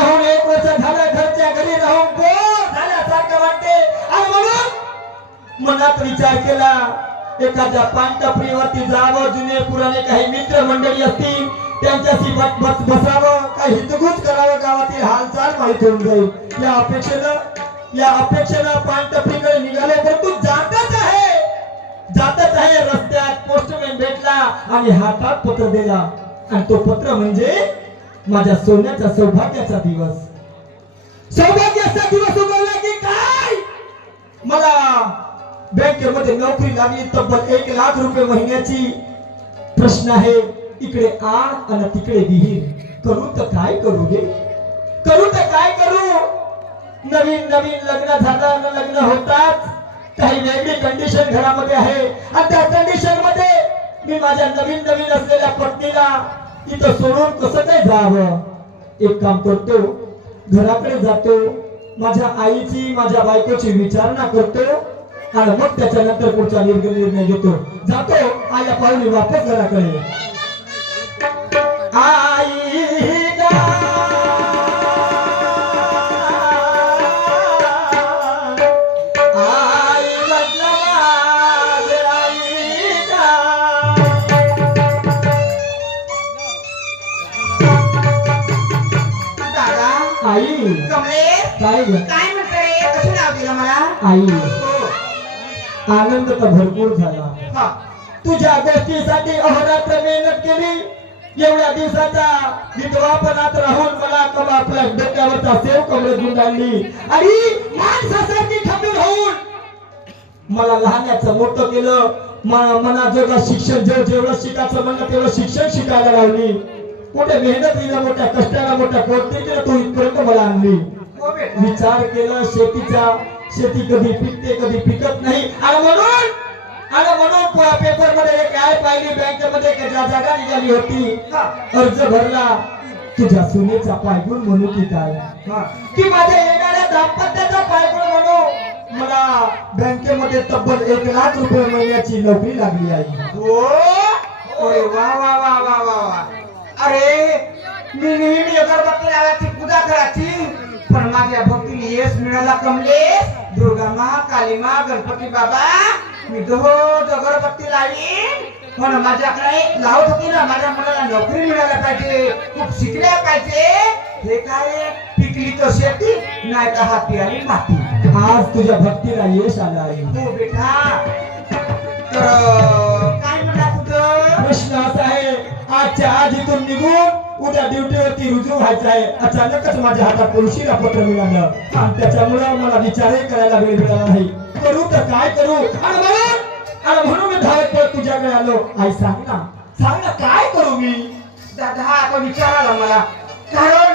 राहून 1 वर्ष झालं घरच्या घरी राहून बोर झाल्यासारखं वाटते आणि म्हणून मनात विचार केला एखाद्या पानटपरीवरती जावं, जुने पुराणे काही मित्र मंडळी असतील त्यांच्याशी बसावं, काही हितगुज करावं, गावातील हालचाल माहित होऊन जाईल या अपेक्षेनं पानटपरीकडे निघालो. परंतु जातच आहे रस्त्यात पोस्टमॅन भेटला आणि हातात पत्र दिला आणि तो पत्र म्हणजे माझ्या सोन्याचा सौभाग्याचा दिवस उगवला की काय. मला बँकेमध्ये नोकरी लागली, तब्बल 1 लाख रुपये महिन्याची. प्रश्न आहे इकडे आग आणि तिकडे विहीर, करू तर काय करू रे, करू तर काय करू. नवीन लग्न झालं, लग्न होताच काही वेगळी कंडिशन घरामध्ये आहे आणि त्या कंडिशन मध्ये मी माझ्या नवीन असलेल्या पत्नीला इथं सोडून कसं काय जावं. एक काम करतो, घराकडे जातो, माझ्या आईची माझ्या बायकोची विचारणा करतो आणि मग त्याच्यानंतर पुढचा निर्णय घेतो. जातो आया पाहुणे वापस घराकडे. आई आई कमलेश काय म्हणते रे? कसं नाव दिलं मला? आई आनंद तर भरपूर झाला. तुझ्या गोष्टीसाठी अहोरात्र मेहनत केली. एवढ्या दिवसाच्या विधवापणात राहून मला आपल्या डोक्यावरचा सेव कमळ गुंडाळली आणि माणसासारखी खंबीर होऊन मला लहानाचं मोठं केलं. मनाजोगा शिक्षण जेवढं शिकायचं म्हणलं तेवढं शिक्षण शिकायला लावली. मोठ्या मेहनतीला मोठ्या कष्टाला मोठ्या कोणतीला तू इथपर्यंत मला आणली. विचार केला शेती कधी पिकते कधी पिकत नाही आणि म्हणून पेपर मध्ये एक ऍड पाहिली बँकेमध्ये जागा निघाली होती. अर्ज भरला. तुझ्या सुनेचा पायगुण म्हणू की काय, की माझ्या येणाऱ्या दाम्पत्याचा पायगुण म्हणू. मला बँकेमध्ये तब्बल 1 लाख रुपये महिन्याची नोकरी लागली आहे. अरे वा वा वा वा वा. अरे मी नेहमी अगरबत्ती लावायची, पूजा करायची, पण माझ्या भक्तीने यश मिळाला कमलेश. दुर्गा मा, काली मा, गणपती बाबा मी रोज अगरबत्ती लावीन. पण माझ्याकडे लावत होती ना, माझ्या मुलाला नोकरी मिळायला पाहिजे, खूप शिकल्या पाहिजे. हे काय पिकली तर शेती, नाही तर हाती आली माती. आज तुझ्या भक्तीला यश आलं आहे. हो बेटा. तर काय म्हणा तुझं? प्रश्न असा आहे, आजच्या आज इथून निघून उद्या ड्युटीवरती रुजू व्हायचं आहे. अचानकच माझ्या हातात उशिरा पत्र मिळालं आणि त्याच्यामुळे मला विचारही करायला वेळ मिळाला नाही. करू तर काय करू आणि म्हणून मी धावत पळत तुझ्याकडे आलो. आई सांग ना काय करू मी. दादा आता विचारायला मला, कारण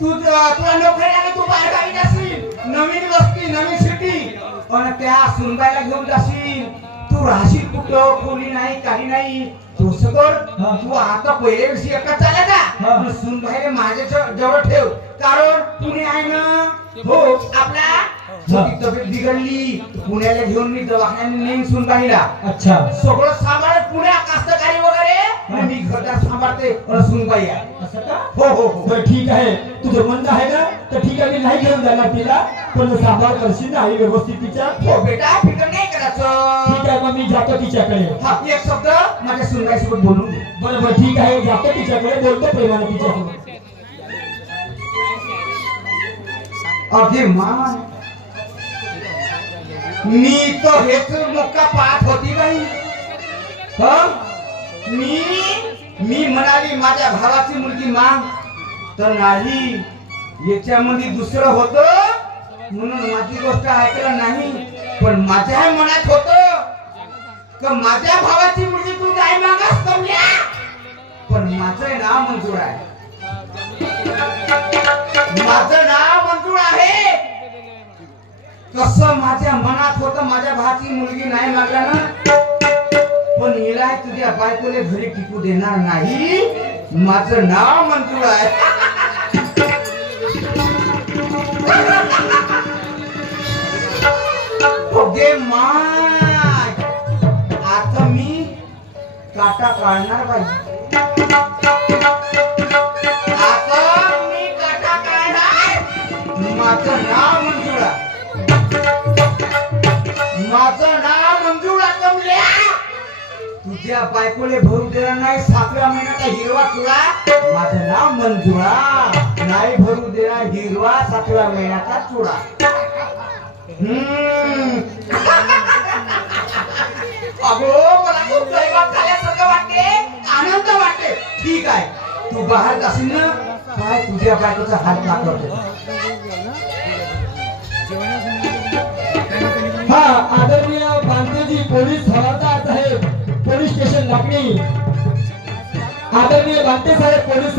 तुला नोकरी लागली, तू बाहेर गावी जाशील, नवीन वस्ती नवीन सिटी, पण त्या सुनबाईला घेऊन जाशील. तू राहशील कुठं, कोणी नाही काही नाही. तू सगळं तू आता पहिले विषय एका चालला का, सुनबाईला माझ्या जवळ ठेव, कारण पुणे आहे ना. हो आपला तब्येत बिघडली, पुण्याला घेऊन मी दवाखान्यात नेईन सुनबाईला. अच्छा, सगळं सांभाळत पुण्या कास्तकारी वगैरे मी घरदार सांभाळते. सुनबाई आहे असं का? हो. ठीक आहे, तुझं म्हणणं आहे ना, तर ठीक आहे, मी नाही घेऊन जाणार तिला, पण सांभाळ करशील ना आई व्यवस्थित तिच्या. हो बेटा, फिकर नाही करायचं. ठीक आहे, मग मी जातो तिच्याकडे. हा, एक शब्द माझ्या सुनबाई सोबत बोलून दे. बरोबर, ठीक आहे, जातो तिच्याकडे, बोलतो प्रेमाने तिच्यासोबत. अगे मा, मी तो हेच मुक्का पाहत होती बाई. मी म्हणाली माझ्या भावाची मुलगी माग, तर नाही, याच्यामध्ये दुसरं होतं म्हणून माझी गोष्ट ऐकलं नाही. पण माझ्या मनात होतं का माझ्या भावाची मुलगी तू नाही मागास कमल्या, पण माझं नाव मंजूर आहे. माझं नाव मंजूर आहे. कसं माझ्या मनात होतं माझ्या भावाची मुलगी नाही मागला ना, पण हिला तुझ्या बायकोले घरी टिकू देणार नाही. माझं नाव मंजूर आहे. ओके माय, आता मी काटा काढणार बाई. आता मी काटा काढणार. माझं नाव मंजुळा. माझं नाव मंजुळा कमल्या. तुझ्या बायकोले भरू देणार नाही 7व्या महिन्याचा हिरवा चुडा. माझं नाव मंजुळा, नाही भरू देणार हिरवा 7व्या महिन्याचा चुडा. अगो मला खूप दैवात झाल्यासारखं वाटते, आनंद वाटते. ठीक आहे, तू बाहेर जाशील ना, काय तुझ्या बायकोचा हात लागतो. हा आदरणीय बांतेजी पोलीस हवालदार साहेब, पोलीस स्टेशन लाखणी. आदरणीय बांते साहेब पोलीस